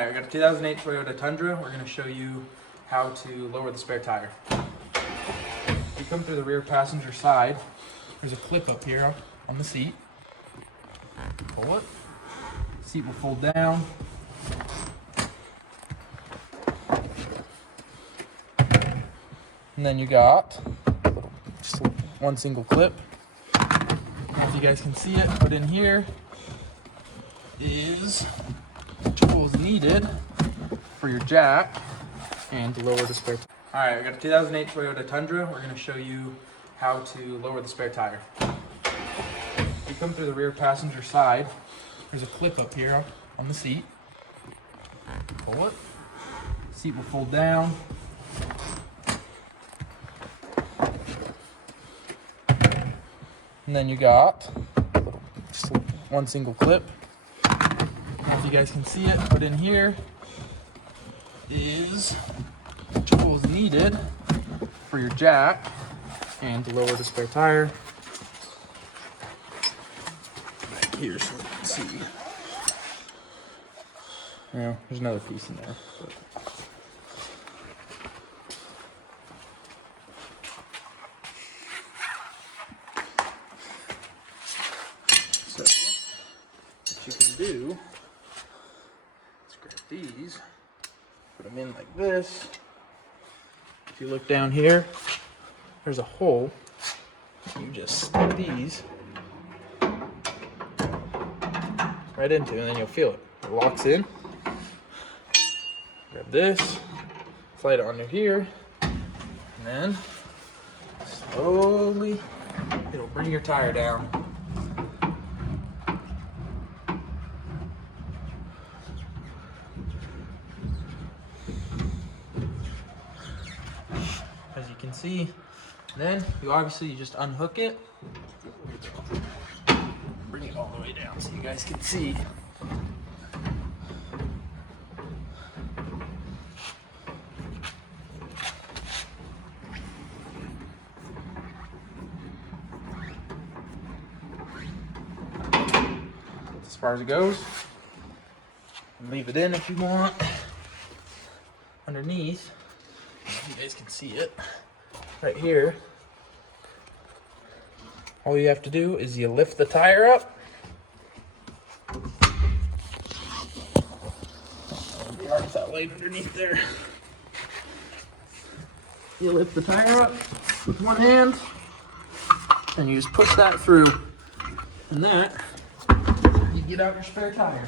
Alright, we got a 2008 Toyota Tundra. We're going to show you how to lower the spare tire. You come through the rear passenger side. There's a clip up here on the seat. Pull it. Seat will fold down. And then you got just one single clip. If you guys can see it, put in here is tools needed for your jack and to lower the spare tire. Alright, we got a 2008 Toyota Tundra. We're going to show you how to lower the spare tire. You come through the rear passenger side. There's a clip up here on the seat. Pull it. Seat will fold down. And then you got just one single clip. If you guys can see it, put in here is tools needed for your jack and to lower the spare tire. Back here so you can see. Yeah, there's another piece in there. So, what you can do is grab these, put them in like this. If you look down here, there's a hole. You just stick these right into it, and then you'll feel it. It locks in. Grab this, slide it under here, and then slowly it'll bring your tire down. As you can see, then you just unhook it, bring it all the way down so you guys can see. As far as it goes, and leave it in if you want. Underneath, you guys can see it right here. All you have to do is you lift the tire up. The arm's that laid underneath there. You lift the tire up with one hand, and you just push that through, and that you get out your spare tire.